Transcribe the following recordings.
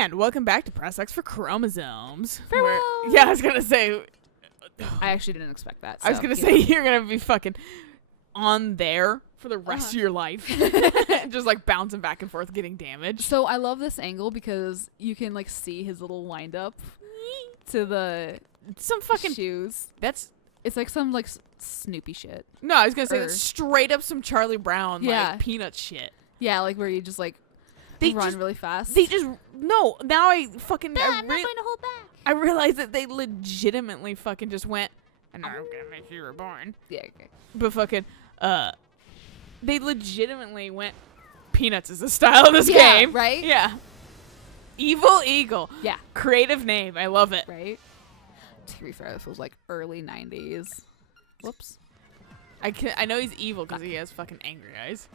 And welcome back to Press X for Chromosomes. Farewell. Yeah, I was going to say... I actually didn't expect that. So, I was going to say you're going to be fucking on there for the rest of your life. Just like bouncing back and forth, getting damaged. So I love this angle because you can like see his little wind up to the Some fucking... shoes. That's... It's like some like Snoopy shit. No, I was going to say that's straight up some Charlie Brown, like peanut shit. Yeah, like where you just like run really fast. They just... No, now I fucking... I'm not going to hold back. I realized that they legitimately fucking just went, and I'm gonna make you reborn. Yeah, okay. But fucking, they legitimately went, Peanuts is the style of this game. Right? Yeah. Evil Eagle. Yeah. Creative name. I love it. Right? To be fair, this was like early 90s. Whoops. I know he's evil because he has fucking angry eyes.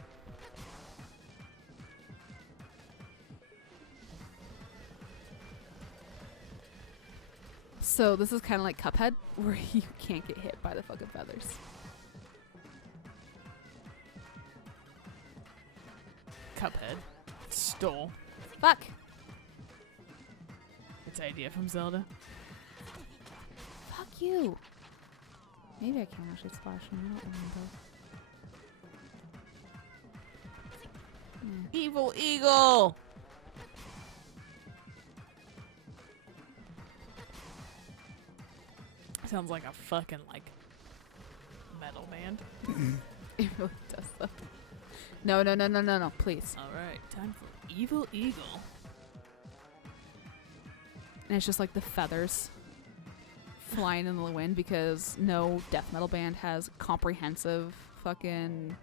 So this is kind of like Cuphead, where you can't get hit by the fucking feathers. Cuphead. Stole Fuck. its idea from Zelda. Fuck you. Maybe I can actually splash him. I don't remember. Evil Eagle. Sounds like a fucking like metal band. It really does though. No, please. All right, time for Evil Eagle. And it's just like the feathers flying in the wind because no death metal band has comprehensive fucking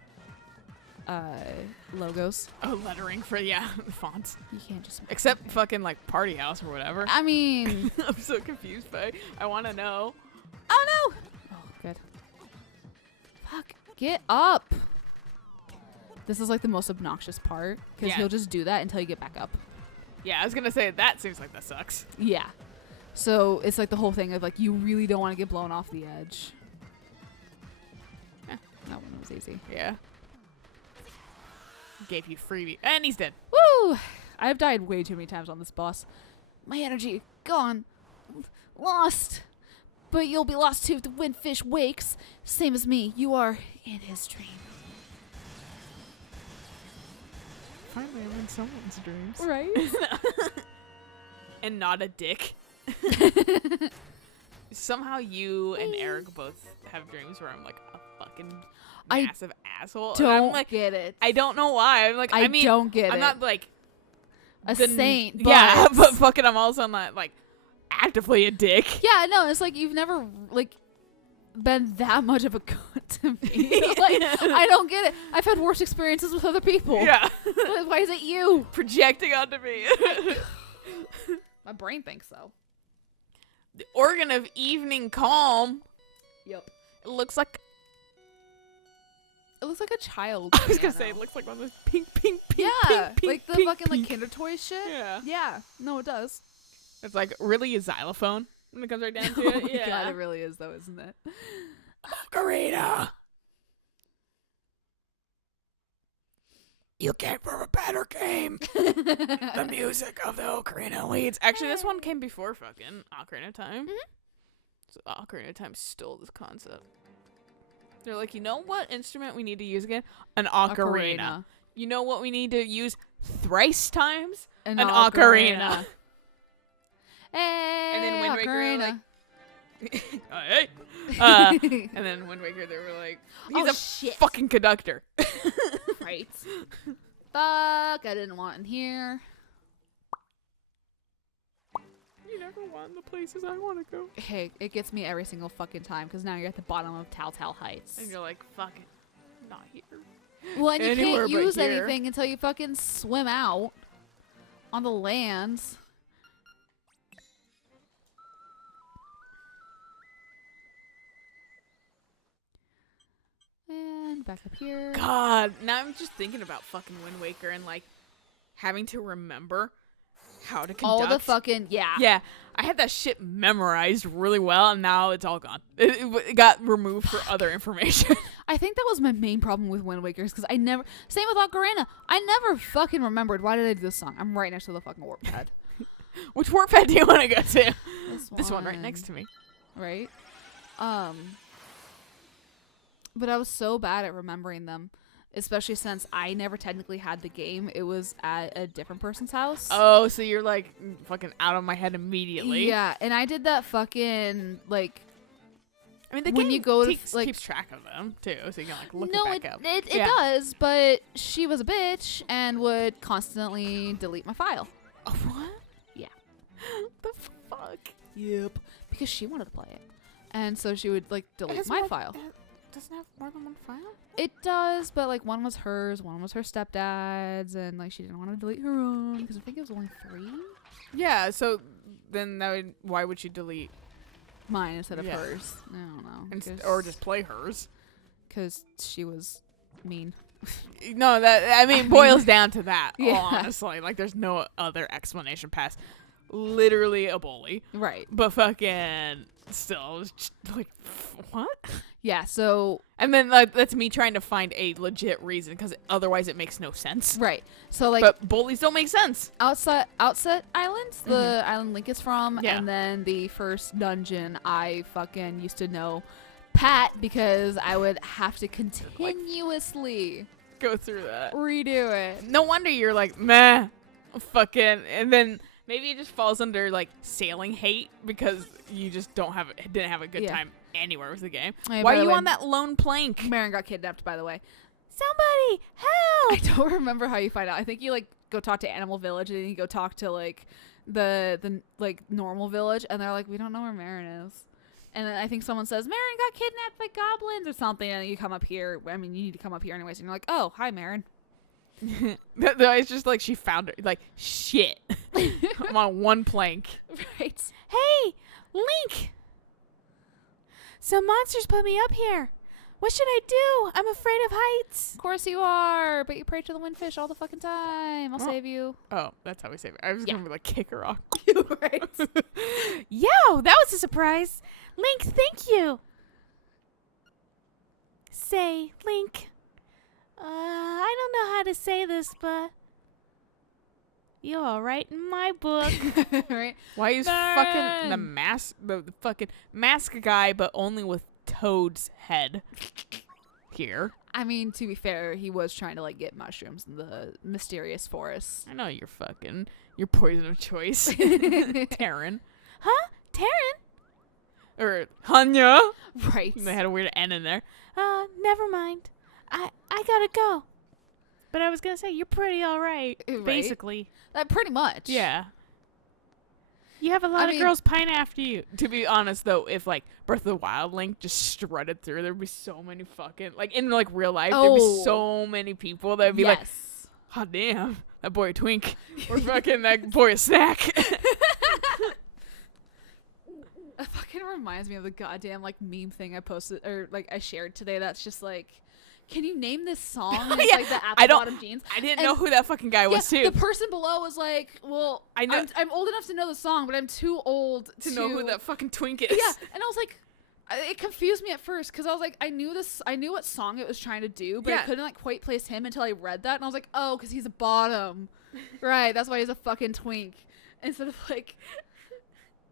logos. Oh, lettering for the fonts. You can't just Except fucking like Party House or whatever. I mean, I'm so confused by. I want to know. oh no! Oh, good. Fuck, get up! This is like the most obnoxious part because he'll just do that until you get back up. Yeah, I was gonna say that seems like that sucks. Yeah. So it's like the whole thing of like you really don't want to get blown off the edge. That one was easy. Yeah. Gave you freebie, and he's dead. Woo! I've died way too many times on this boss. My energy gone, lost. But you'll be lost too if the windfish wakes. Same as me. You are in his dream. Finally, I'm in someone's dreams. Right? And not a dick. Somehow you and Eric both have dreams where I'm like a fucking massive asshole. Don't and I'm like, get it. I don't know why. I'm like, I mean, don't get I'm it. not like a saint. But yeah, but fucking, I'm also not like actively a dick. yeah, no, it's like you've never like been that much of a cunt to me. Like, I don't get it. I've had worse experiences with other people. Yeah. Why is it you? Projecting onto me. My brain thinks so. The organ of evening calm. Yep. It looks like It looks like a child. I was gonna piano. say it looks like one of those pink, pink, pink, Yeah, pink, pink, like the pink, fucking pink. like Kinder Toy shit. Yeah. Yeah. No, it does. It's like really a xylophone when it comes right down to Oh it. my Yeah. god, it really is though, isn't it? Ocarina. You came from a better game. The music of the Ocarina leads. Actually, this one came before fucking Ocarina of Time. So Ocarina of Time stole this concept. They're like, you know what instrument we need to use again? An ocarina. You know what we need to use thrice times? An ocarina. Hey, And then Wind Waker, ocarina. Hey. And then Wind Waker, they were like, he's Oh, a shit. fucking conductor. Right. Fuck, I didn't want in here. You never want the places I want to go. Hey, it gets me every single fucking time because now you're at the bottom of Telltale Heights. And you're like, fuck it. Not here. Well, and you Anywhere can't but use here. anything until you fucking swim out on the lands. And back up here. God, now I'm just thinking about fucking Wind Waker and like having to remember how to conduct. All the fucking, yeah. Yeah, I had that shit memorized really well, and now it's all gone. It got removed for other information. I think that was my main problem with Wind Waker, because I never, same with Ocarina, I never fucking remembered, why did I do this song? I'm right next to the fucking warp pad. Which warp pad do you want to go to? This one right next to me. Right? But I was so bad at remembering them, especially since I never technically had the game. It was at a different person's house. Oh, so you're like fucking out of my head immediately. Yeah, and I did that fucking like. I mean, the when game you go keeps to, like, track of them too, so you can like look no, it back up. it Yeah. does, but she was a bitch and would constantly delete my file. Oh, what? Yeah. The fuck? Yep. Because she wanted to play it, and so she would like delete my file. Doesn't it have more than one file? It does, but like one was hers, one was her stepdad's, and like she didn't want to delete her own because I think it was only 3. Yeah. So then why would she delete Mine instead of Yeah. hers. I don't know. or just play hers? Because she was mean. No, that boils down to that. Yeah. Honestly, like there's no other explanation past literally a bully. Right. But fucking still, it's just like what? Yeah, so And then like that's me trying to find a legit reason because otherwise it makes no sense. right. So like But bullies don't make sense. Outset Island, the island Link is from, Yeah. and then the first dungeon I fucking used to know Pat because I would have to continuously Go through that. redo it. No wonder you're like meh, fucking, and then maybe it just falls under like sailing hate because you just didn't have a good Yeah. time anywhere with the game. Hey, Why by are the you way, on that lone plank? Marin got kidnapped, by the way. Somebody I help! don't remember how you find out. I think you like go talk to Animal Village and then you go talk to like the like normal village and they're like, we don't know where Marin is. And then I think someone says Marin got kidnapped by goblins or something, and you come up here. I mean, you need to come up here anyways. And you're like, oh, hi, Marin. It's just like she found her. Like shit. I'm on one plank. Right. Hey, Link! Some monsters put me up here. What should I do? I'm afraid of heights. Of course you are, but you pray to the windfish all the fucking time. I'll Oh. save you. Oh, that's how we save it. I was Yeah. gonna be like kick her off. Right. Yo, that was a surprise. Link, thank you. Say, Link. I don't know how to say this, but you're all right in my book. Right. Why is fucking the fucking mask guy, but only with Toad's head here? I mean, to be fair, he was trying to like get mushrooms in the mysterious forest. I know your poison of choice, Taryn. Huh, Taryn? Or Hanya? Right. They had a weird N in there. Never mind. I gotta go. But I was gonna say you're pretty all right, Right. basically. Pretty much. Yeah. You have a lot of girls pine after you. To be honest, though, if like Breath of the Wild Link just strutted through, there'd be so many fucking like in like real life. There'd be so many people that'd be like, "Hot damn, that boy a twink," or fucking that boy a snack. That fucking reminds me of the goddamn like meme thing I posted or like I shared today. That's just like, can you name this song? And it's Yeah, like the I apple don't- bottom jeans. I didn't know who that fucking guy was Yeah, too. the person below was like, well, I know- I'm old enough to know the song, but I'm too old to know who that fucking twink is. Yeah, and I was like, it confused me at first because I was like, I knew what song it was trying to do, but I Yeah. couldn't like quite place him until I read that, and I was like, oh, because he's a bottom, right? That's why he's a fucking twink instead of like,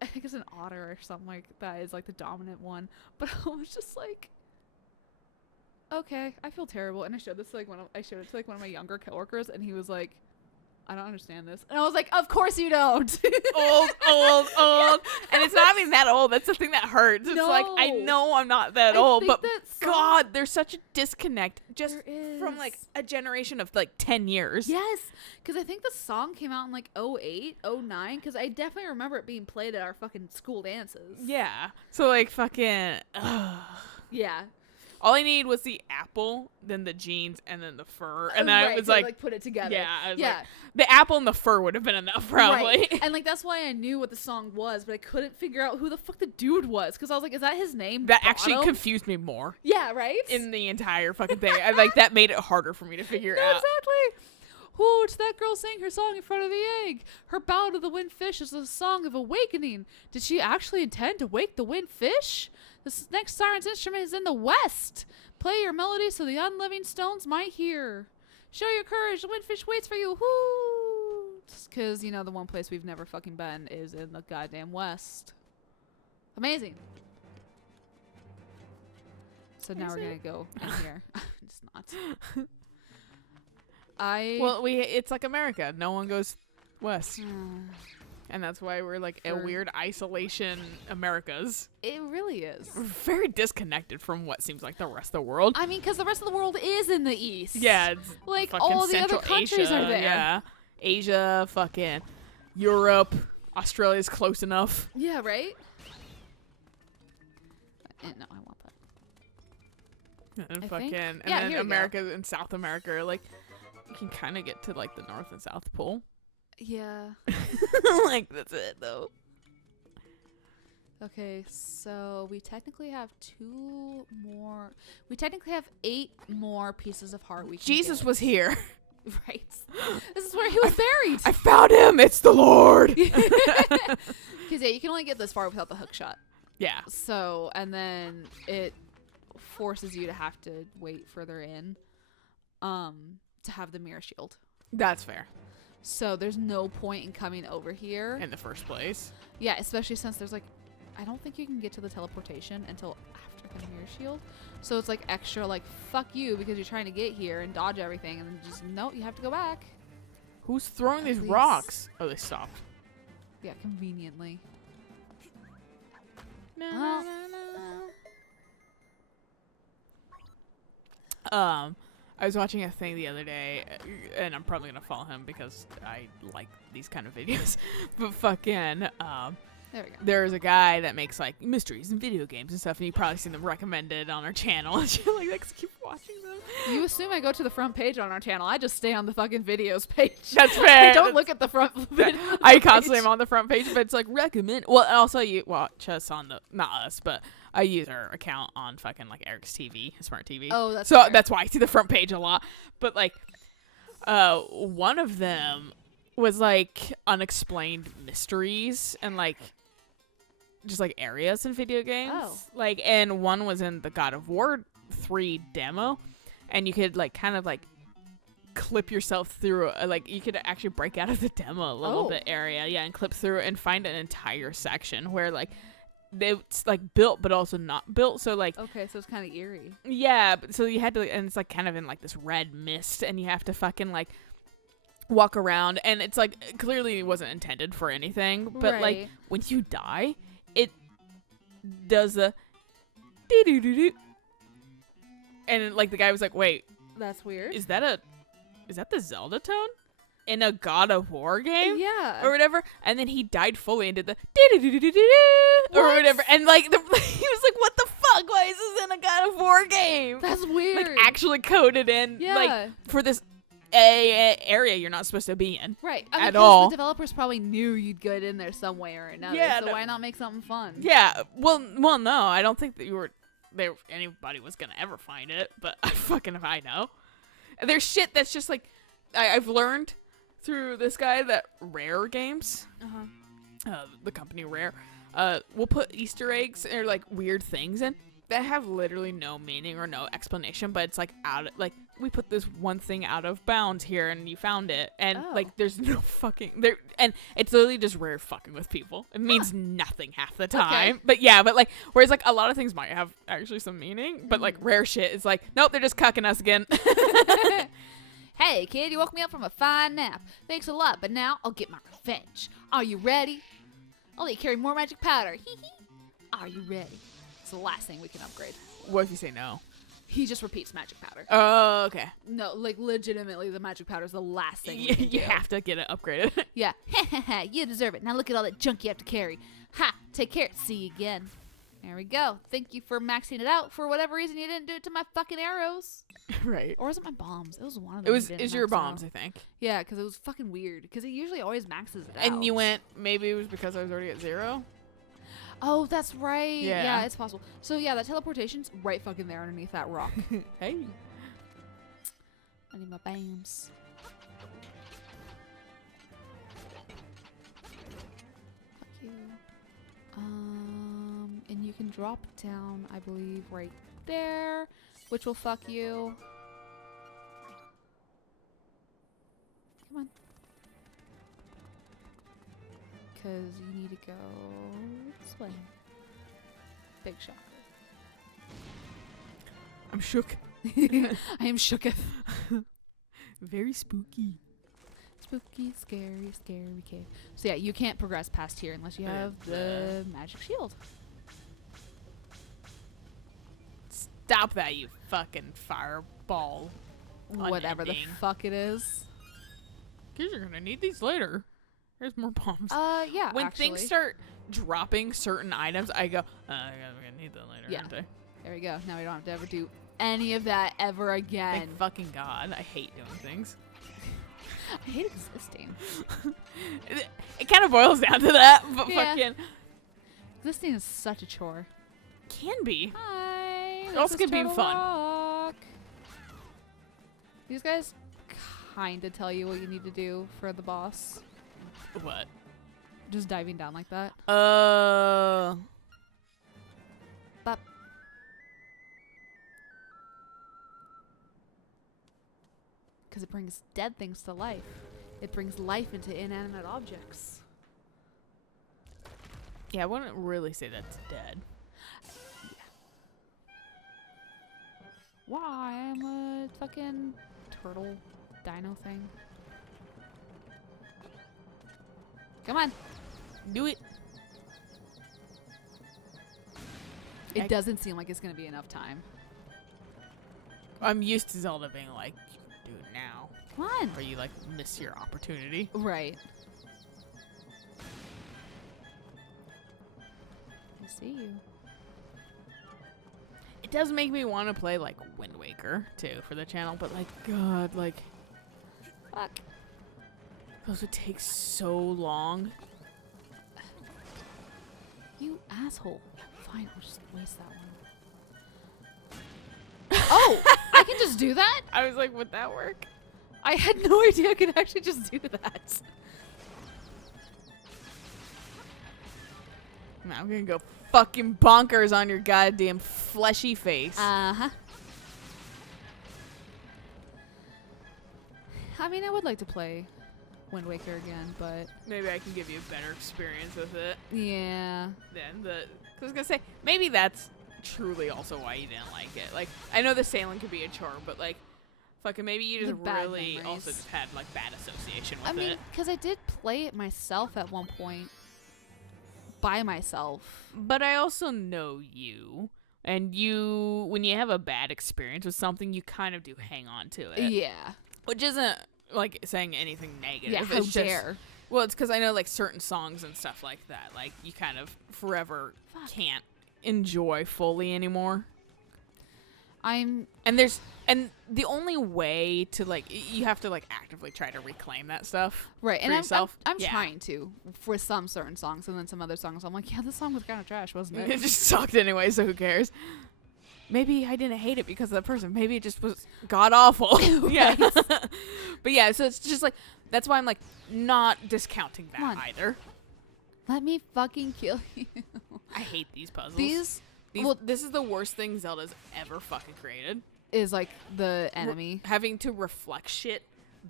I think it's an otter or something like that is like the dominant one. But I was just like, okay, I feel terrible, and I showed it to like one of my younger coworkers, and he was like, I don't understand this. And I was like, of course you don't. old. And it's not even that old. That's the thing that hurts. It's like, I No. know I'm not that I old, think but that song- God, there's such a disconnect just There from like is. a generation of like 10 years. Yes, because I think the song came out in like 08, 09, because I definitely remember it being played at our fucking school dances. Yeah. So like fucking, Yeah. all I need was the apple, then the jeans, and then the fur. And then Right, I was to, like, put it together. yeah, I was Yeah. like, the apple and the fur would have been enough probably. Right. And like that's why I knew what the song was, but I couldn't figure out who the fuck the dude was, because I was like, is that his name? That actually Bottom? confused me more Yeah, right? in the entire fucking thing. I like that made it harder for me to figure No, out. exactly. Oh, it's that girl sang her song in front of the egg. Her bow to the windfish is a song of awakening. Did she actually intend to wake the windfish? This next siren's instrument is in the west. Play your melody so the unliving stones might hear. Show your courage. The windfish waits for you. Hoot. Because, the one place we've never fucking been is in the goddamn West. Amazing. So now we're going to go in here. It's not. Well, it's like America. No one goes west. And that's why we're like a weird isolation Americas. It really is. We're very disconnected from what seems like the rest of the world. I mean, because the rest of the world is in the East. Yeah. It's like, all the other countries Asia, are there. Yeah. Asia, fucking Europe, Australia's close enough. Yeah, right? No, I want that. And I fucking, think. and Yeah, then here we America and South America are like, you can kind of get to like the North and South Pole. Yeah. Like, that's it though. Okay, so we technically have 8 more pieces of heart we can Jesus get. was here. Right. This is where he was buried. I found him. It's the Lord. Because, yeah, you can only get this far without the hook shot. Yeah. So, and then it forces you to have to wait further in to have the mirror shield. That's fair. So there's no point in coming over here. In the first place. Yeah, especially since there's like, I don't think you can get to the teleportation until after the mirror shield. So it's like extra like, fuck you because you're trying to get here and dodge everything. And then just, no, you have to go back. Who's throwing At these least- rocks? Oh, they stopped. Yeah, conveniently. I was watching a thing the other day, and I'm probably gonna follow him because I like these kind of videos. But fucking, There we go. there's a guy that makes like mysteries and video games and stuff, and you've probably seen them recommended on our channel and shit like that. 'Cause I keep watching them. You assume I go to the front page on our channel. I just stay on the fucking videos page. That's fair. I don't look at the front video. I constantly am on the front page, but it's like recommend. Well, and also you watch us on the, not us, but I use our account on fucking like Eric's TV, smart TV. Oh, that's so fair. that's why I see the front page a lot. But like, one of them was like unexplained mysteries and like just like areas in video games. Oh. Like, and one was in the God of War 3 demo, and you could like kind of like clip yourself through like you could actually break out of the demo a little bit area, yeah, and clip through and find an entire section where like it's like built but also not built, so like Okay, so it's kind of eerie. yeah, but so you had to, and it's like kind of in like this red mist, and you have to fucking like walk around, and it's like clearly it wasn't intended for anything, but like Right. when you die, it does the doo-doo-doo-doo. And like the guy was like, wait, That's weird. is that the Zelda tone in a God of War game? Yeah. Or whatever, and then he died fully and did the doo-doo-doo-doo-doo-doo, or What? whatever, and like he was like, "What the fuck? Why is this in a God of War game?" That's weird. Like actually coded in, Yeah. like for this area you're not supposed to be in. Right. I mean, At 'cause all. the developers probably knew you'd get in there some way or another. Yeah, So no- why not make something fun? Yeah. Well, no, I don't think that anybody was gonna ever find it, but if I know. There's shit that's just like I've learned through this guy that Rare Games, the company Rare, will put Easter eggs or like weird things in that have literally no meaning or no explanation, but it's like like we put this one thing out of bounds here and you found it, and Oh. like there's no fucking there, and it's literally just Rare fucking with people. It means nothing half the time, but yeah, but like whereas like a lot of things might have actually some meaning, but like Rare shit is like nope, they're just cucking us again. Hey, kid, you woke me up from a fine nap. Thanks a lot, but now I'll get my revenge. Are you ready? I'll let you carry more magic powder. Hee hee. Are you ready? It's the last thing we can upgrade. What if you say no? He just repeats magic powder. Oh, okay. No, like legitimately, the magic powder is the last thing we You, can do. you have to get it upgraded. Yeah. You deserve it. Now look at all that junk you have to carry. Ha! Take care. See you again. There we go. Thank you for maxing it out. For whatever reason, you didn't do it to my fucking arrows. Right. Or was it my bombs? It was one of It them. was you didn't your max out. bombs, I think. Yeah, because it was fucking weird. Because he usually always maxes it out. And you went, maybe it was because I was already at 0. Oh, that's right. Yeah. Yeah, it's possible. So yeah, that teleportation's right fucking there underneath that rock. Hey. I need my bams. Fuck you. And you can drop down, I believe, right there, which will fuck you. Come on. because you need to go this way. Big shocker. I'm shook. I am shooketh. Very spooky. Spooky, scary, scary cave. So yeah, you can't progress past here unless you have the magic shield. Stop that, you fucking fireball. Whatever the Unending. fuck it is. Because you're gonna need these later. There's more bombs. Yeah, When actually. things start dropping certain items, I go, we're gonna need that later, Yeah. aren't I? There we go. Now we don't have to ever do any of that ever again. Thank fucking God. I hate doing things. I hate existing. It kind of boils down to that, but Yeah. fucking Existing is such a chore. can be. Hi. It also this is can be Turtle fun. Rock. These guys kind of tell you what you need to do for the boss. What? Just diving down like that. Bop. Because it brings dead things to life. It brings life into inanimate objects. Yeah, I wouldn't really say that's dead. Why? I'm a fucking turtle dino thing. Come on. Do it. It doesn't seem like it's going to be enough time. I'm used to Zelda being like, do it now. Come on. Or you like miss your opportunity. Right. I see you. It does make me want to play like Wind Waker too for the channel, but like God, like Fuck. those would take so long. You asshole. Fine, I'll just waste that one. Oh! I can just do that? I was like, would that work? I had no idea I could actually just do that. Now I'm gonna go fucking bonkers on your goddamn fleshy face. Uh-huh. I mean, I would like to play Wind Waker again, but Maybe I can give you a better experience with it yeah. than the. Cause I was gonna say maybe that's truly also why you didn't like it. Like I know the sailing could be a chore, but like fucking maybe you The just bad really memories. also just had like bad association with I mean, it. because I did play it myself at one point. By myself. But I also know you. And you, when you have a bad experience with something, you kind of do hang on to it. Yeah. Which isn't, like, saying anything negative. Yeah, how it's dare. Just, well, it's because I know, like, certain songs and stuff like that, like, you kind of forever can't enjoy fully anymore. And the only way to, like, you have to, like, actively try to reclaim that stuff. Right, for and yourself. I'm Yeah. trying to for some certain songs, and then some other songs I'm like, yeah, this song was kind of trash, wasn't It it? just sucked anyway, so who cares? Maybe I didn't hate it because of the person. Maybe it just was god awful. Yeah. But yeah, so it's just like, that's why I'm like not discounting Come that on. either. Let me fucking kill you. I hate these puzzles. These well, this is the worst thing Zelda's ever fucking created. is like the enemy. Having to reflect shit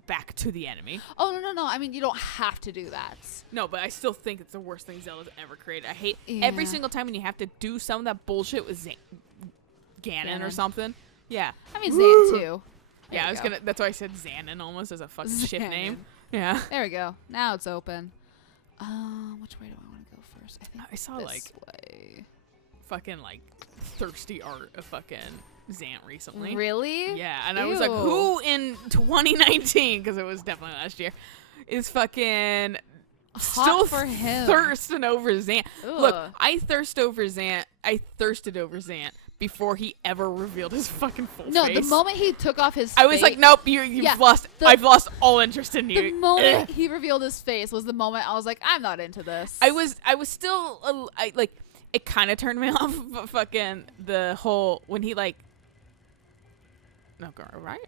back to the enemy. Oh, no. I mean, you don't have to do that. No, but I still think it's the worst thing Zelda's ever created. I hate every Yeah. single time when you have to do some of that bullshit with Ganon or Ganon. something. Yeah. I mean, Zan, too. There Yeah, we I was go. gonna. That's why I said Xanon almost as a fucking shit Xanon. name. Yeah. There we go. Now it's open. Which way do I want to go first? I think I saw this like way. fucking like thirsty art of fucking Zant recently. Really? Yeah, and I was like, Ew. who in 2019? Because it was definitely last year. Is fucking Hot still for him. thirsting over Zant. Look, Ugh. I thirsted over Zant before he ever revealed his fucking full No, face. the moment he took off his I was face, like, nope, you've Yeah, lost. I've lost all interest in you. the moment he revealed his face was the moment I was like, I'm not into this. I was still like it kind of turned me off, but fucking the whole when he like no right.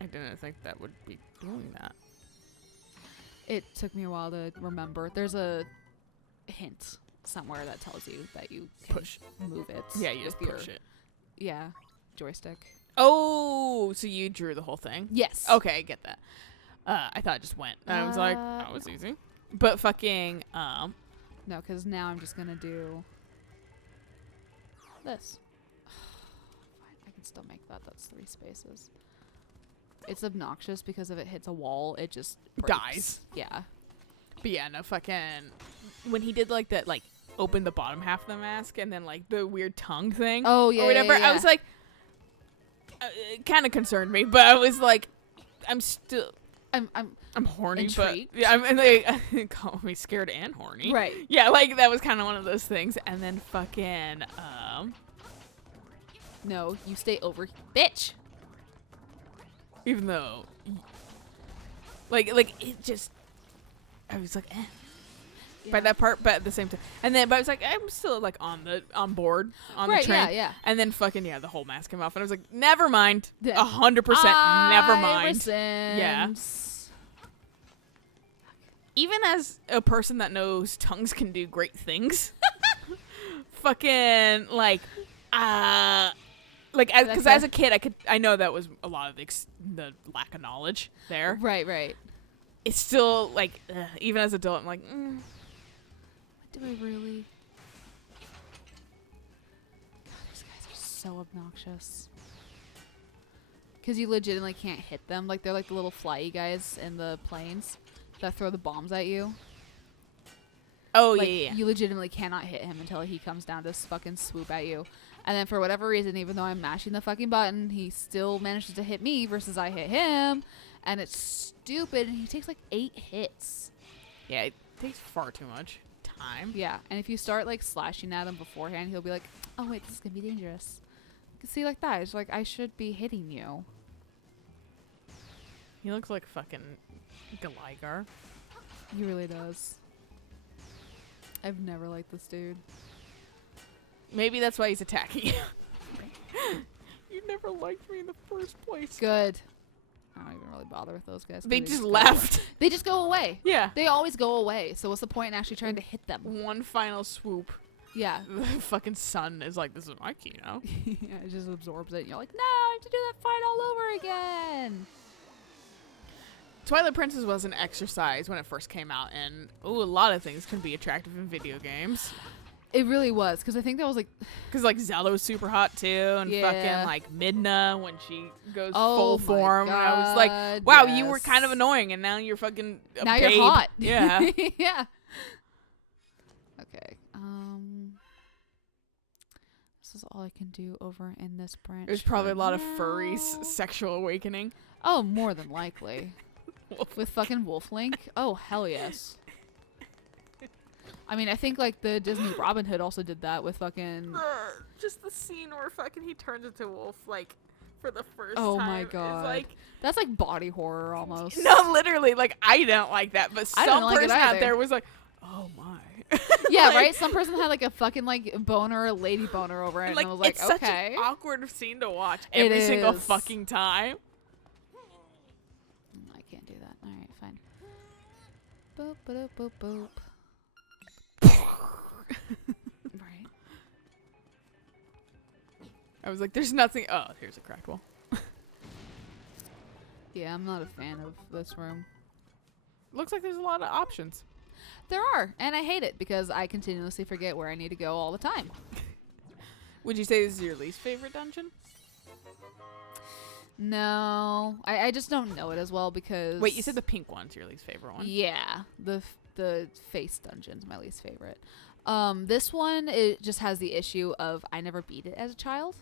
I didn't think that would be doing that. It took me a while to remember. There's a hint somewhere that tells you that you can Push. move it. Yeah, you just with your- push it. Yeah, joystick. Oh, so you drew the whole thing? Yes. Okay, I get that. I thought it just went. And I was like, that was easy. But fucking No, because now I'm just gonna do this. Fine, I can still make that. That's 3 spaces. It's obnoxious because if it hits a wall, it just breaks. dies. Yeah. But yeah, no fucking when he did like that, like open the bottom half of the mask and then like the weird tongue thing. Oh yeah. Or whatever. Yeah, yeah. I was like, it kind of concerned me, but I was like, I'm horny, intrigued. but yeah, I'm like, call me scared and horny. Right. Yeah, like that was kind of one of those things. And then fucking No, you stay over, bitch. even though, like it just, I was like, eh. By that part, but at the same time, and then, but I was like, I'm still like on board on Right, the train. yeah, yeah. And then fucking the whole mask came off, and I was like, never mind, Yeah. 100%, never I mind. rescind. Even as a person that knows tongues can do great things, fucking like because as a kid I know that was a lot of the lack of knowledge there. Right, right. It's still like even as an adult I'm like Do I really? God, these guys are so obnoxious. Because you legitimately can't hit them. Like, they're like the little flyy guys in the planes that throw the bombs at you. oh Like, yeah. you legitimately cannot hit him until he comes down to fucking swoop at you. And then for whatever reason, even though I'm mashing the fucking button, he still manages to hit me versus I hit him. And it's stupid. And he takes like 8 hits. Yeah, it takes far too much time. Yeah, and if you start like slashing at him beforehand, he'll be like, "Oh wait, this is gonna be dangerous." You can see like that. It's like I should be hitting you. He looks like fucking Gligar. He really does. I've never liked this dude. Maybe that's why he's attacking you. You never liked me in the first place. Good. I don't even really bother with those guys. 'Cause They just go left. away. They just go away. Yeah. They always go away. So what's the point in actually trying to hit them? One final swoop. Yeah. The fucking sun is like, this is my key now. Yeah, it just absorbs it. And you're like, no, I have to do that fight all over again. Twilight Princess was an exercise when it first came out, and a lot of things can be attractive in video games. It really was, because I think that was like... Because, like, Zelda was super hot, too, and Yeah. fucking, like, Midna when she goes Oh full my form. And I was like, God, wow, you were kind of yes. annoying, and now you're fucking a Now babe. you're hot. Yeah. Yeah. Okay. This is all I can do over in this branch. There's probably a for lot of now. furries' sexual awakening. Oh, more than likely. With fucking Wolf Link? Oh, hell yes. I mean, I think like the Disney Robin Hood also did that with fucking... Just the scene where fucking he turns into a wolf, like, for the first Oh time. my is, God. like, That's like body horror almost. no, literally, like, I don't like that, but I some don't like it person out either. there was like, oh my. Yeah, Like- right? Some person had like a fucking like boner, a lady boner over it. And, like, and I was like, it's such okay. an awkward scene to watch It every single is. fucking time. I can't do that. Alright, fine. Boop, boop, boop, boop. Right. I was like, there's nothing. Oh, here's a cracked wall. Yeah, I'm not a fan of this room. Looks like there's a lot of options. There are, and I hate it because I continuously forget where I need to go all the time. Would you say this is your least favorite dungeon? No, I just don't know it as well because... Wait, you said the pink one's your least favorite one. Yeah, the face dungeon's my least favorite. This one, it just has the issue of I never beat it as a child.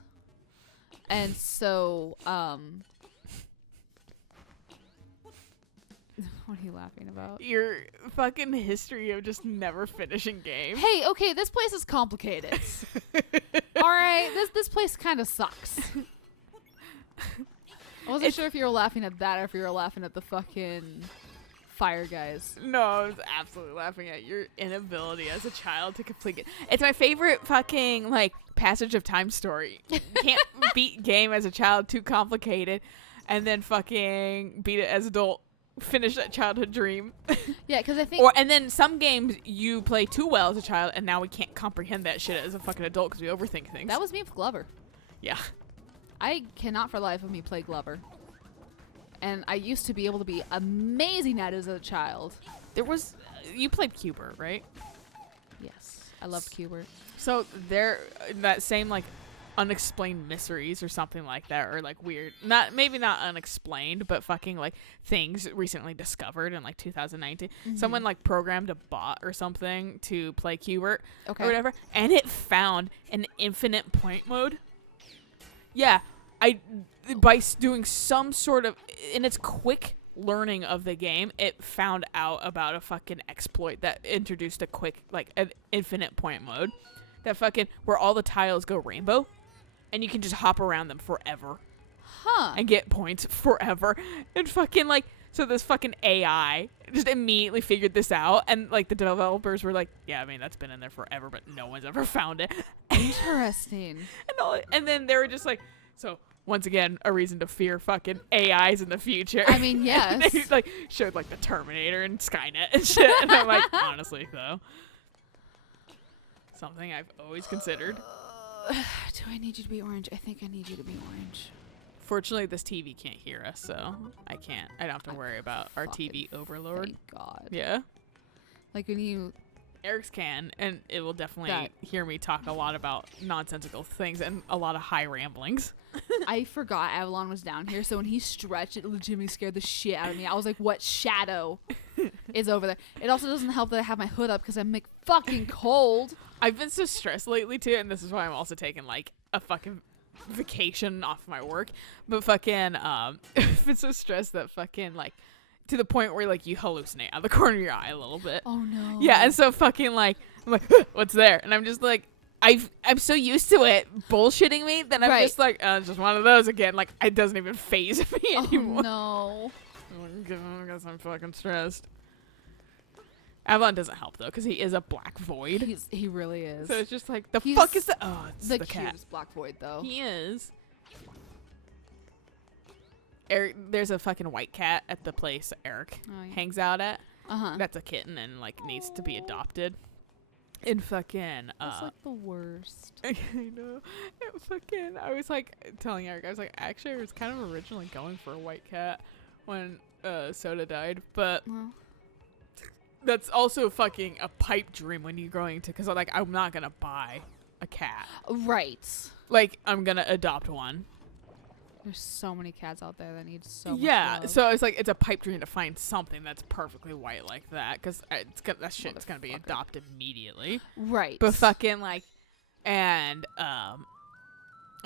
And so, what are you laughing about? Your fucking history of just never finishing games. Hey, okay, this place is complicated. All right, this place kind of sucks. I wasn't sure if you were laughing at that or if you were laughing at the fucking fire guys. No, I was absolutely laughing at your inability as a child to complete it. It's my favorite fucking, like, passage of time story. Can't beat game as a child, too complicated, and then fucking beat it as adult. Finish that childhood dream. Yeah, because I think... And then some games you play too well as a child, and now we can't comprehend that shit as a fucking adult because we overthink things. That was me with Glover. Yeah. I cannot for the life of me play Glover. And I used to be able to be amazing at it as a child. There was you played Cubert, right? Yes, I loved Cubert. So they're that same like unexplained mysteries or something like that, or like weird, maybe not unexplained, but fucking like things recently discovered in like 2019. Someone like programmed a bot or something to play Cubert or whatever, and it found an infinite point mode. Yeah, by doing some sort of, in its quick learning of the game, it found out about a fucking exploit that introduced a quick like an infinite point mode that fucking where all the tiles go rainbow and you can just hop around them forever and get points forever. And fucking like, so this fucking AI just immediately figured this out, and like the developers were like, yeah, I mean that's been in there forever, but no one's ever found it. Interesting. And then they were just like, so once again, a reason to fear fucking AIs in the future. I mean, yes. They like showed like the Terminator and Skynet and shit, and I'm like, honestly though, something I've always considered. Do I need you to be orange? I think I need you to be orange. Fortunately, this TV can't hear us, so I don't have to worry about our TV overlord. Thank God. Yeah. Like when you... Eric's can, and it will definitely hear me talk a lot about nonsensical things and a lot of high ramblings. I forgot Avalon was down here, so when he stretched, it legitimately scared the shit out of me. I was like, what shadow is over there? It also doesn't help that I have my hood up because I'm fucking cold. I've been so stressed lately, too, and this is why I'm also taking, like, a fucking vacation off my work. But fucking, I've been so stressed that fucking, like, to the point where, like, you hallucinate out of the corner of your eye a little bit. Oh, no. Yeah, and so fucking, like, I'm like, what's there? And I'm just like, I'm so used to it bullshitting me that I'm just like, it's just one of those again. Like, it doesn't even phase me anymore. Oh, no. I guess I'm fucking stressed. Avalon doesn't help, though, because he is a black void. He really is. So it's just like, the fuck is the... Oh, it's the cat. Cutest black void, though. He is. Eric, there's a fucking white cat at the place Eric hangs out at. That's a kitten and, like, needs to be adopted. And fucking... That's, like, the worst. I know. I was, like, telling Eric, I was like, actually, I was kind of originally going for a white cat when Soda died, but... Well... That's also fucking a pipe dream when you're going to, because like I'm not gonna buy a cat. Right. Like I'm gonna adopt one. There's so many cats out there that need so much love. So it's like it's a pipe dream to find something that's perfectly white like that, because that shit's gonna be adopted immediately. Right. But fucking like, and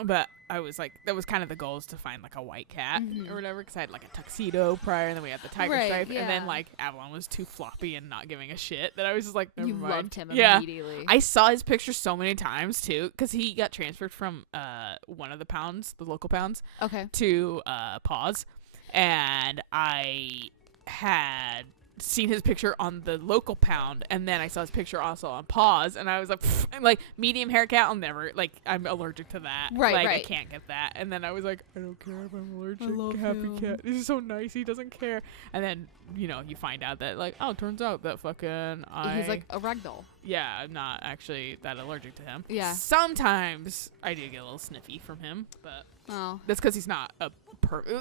but I was like, that was kind of the goal, is to find like a white cat or whatever, because I had like a tuxedo prior, and then we had the tiger stripe, and then like Avalon was too floppy and not giving a shit that I was just like, never mind. Loved him immediately. I saw his picture so many times too, because he got transferred from one of the pounds, the local pounds, to Paws, and I had seen his picture on the local pound, and then I saw his picture also on Paws, and I was like, like medium hair cat, I'll never, like, I'm allergic to that. Like, I can't get that. And then I was like, I don't care if I'm allergic. I love Happy him. cat. He's so nice. He doesn't care. And then, you know, you find out that, like, oh, turns out that fucking he's like a ragdoll. Yeah, I'm not actually that allergic to him. Yeah. Sometimes I do get a little sniffy from him, but that's because he's not a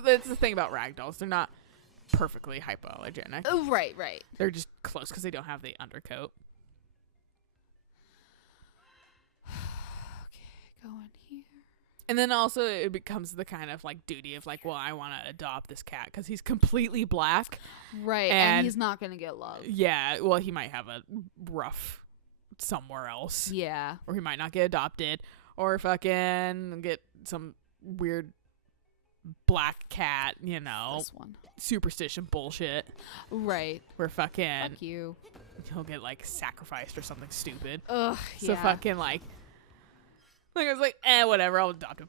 that's the thing about ragdolls. They're not perfectly hypoallergenic. Oh, right. They're just close because they don't have the undercoat. Okay, going here. And then also it becomes the kind of like duty of like, well, I want to adopt this cat because he's completely black. Right, and he's not going to get love. Yeah, well, he might have a rough somewhere else. Yeah. Or he might not get adopted, or fucking get some weird black cat, you know, this one. Superstition bullshit. Right. Where fucking fuck you. He'll get like sacrificed or something stupid. Ugh. So fucking like I was like, whatever, I'll adopt him.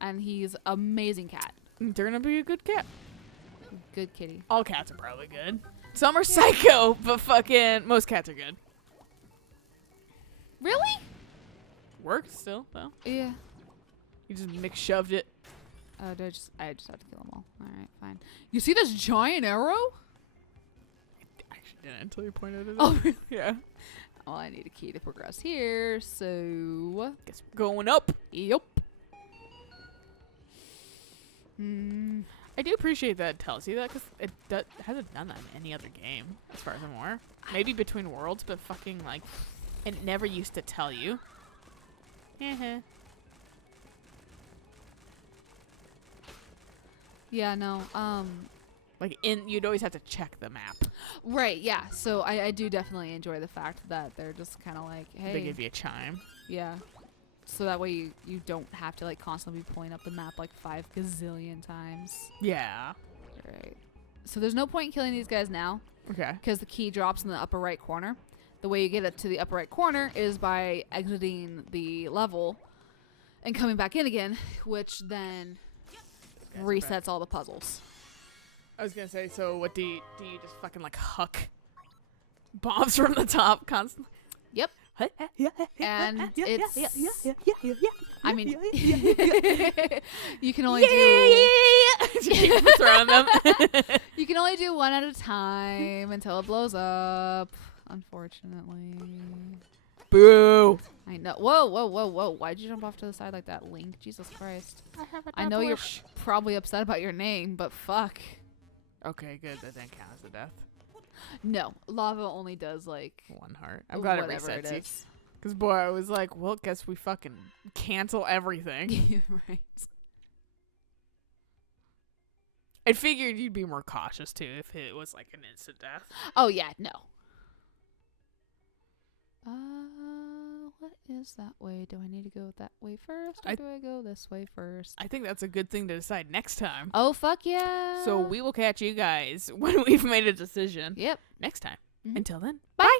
And he's amazing cat. They're gonna be a good cat. Good kitty. All cats are probably good. Some are psycho, but fucking most cats are good. Really? Works still though. Yeah. You just shoved it. I just have to kill them all. All right, fine. You see this giant arrow? I actually didn't until you pointed it out. Oh, really? Yeah. Well, I need a key to progress here, so... Guess we're going up. Yep. I do appreciate that it tells you that, because it hasn't done that in any other game, as far as I'm aware. Maybe Between Worlds, but fucking, like, it never used to tell you. Yeah, no. Like, you'd always have to check the map. Right, yeah. So I do definitely enjoy the fact that they're just kind of like, hey. They give you a chime. Yeah. So that way you don't have to like constantly be pulling up the map like 5 gazillion times. Yeah. Right. So there's no point in killing these guys now. Okay. Because the key drops in the upper right corner. The way you get it to the upper right corner is by exiting the level and coming back in again, which then resets all the puzzles. I was gonna say, so what do you just fucking like huck bombs from the top constantly? Yep. And it's I mean you can only Just keep throwing them. you can only do one at a time until it blows up, unfortunately. Boo. I know. Whoa. Why'd you jump off to the side like that, Link? Jesus Christ. I know you're probably upset about your name, but fuck. Okay, good. That didn't count as a death. No, lava only does like 1 heart. I'm glad it whatever resets you. is. Because, boy, I was like, well, guess we fucking cancel everything. Right. I figured you'd be more cautious, too, if it was like an instant death. Oh, yeah, no. What is that way? Do I need to go that way first, or do I go this way first? I think that's a good thing to decide next time. Oh, fuck yeah. So we will catch you guys when we've made a decision. Yep. Next time. Mhm. Until then. Bye.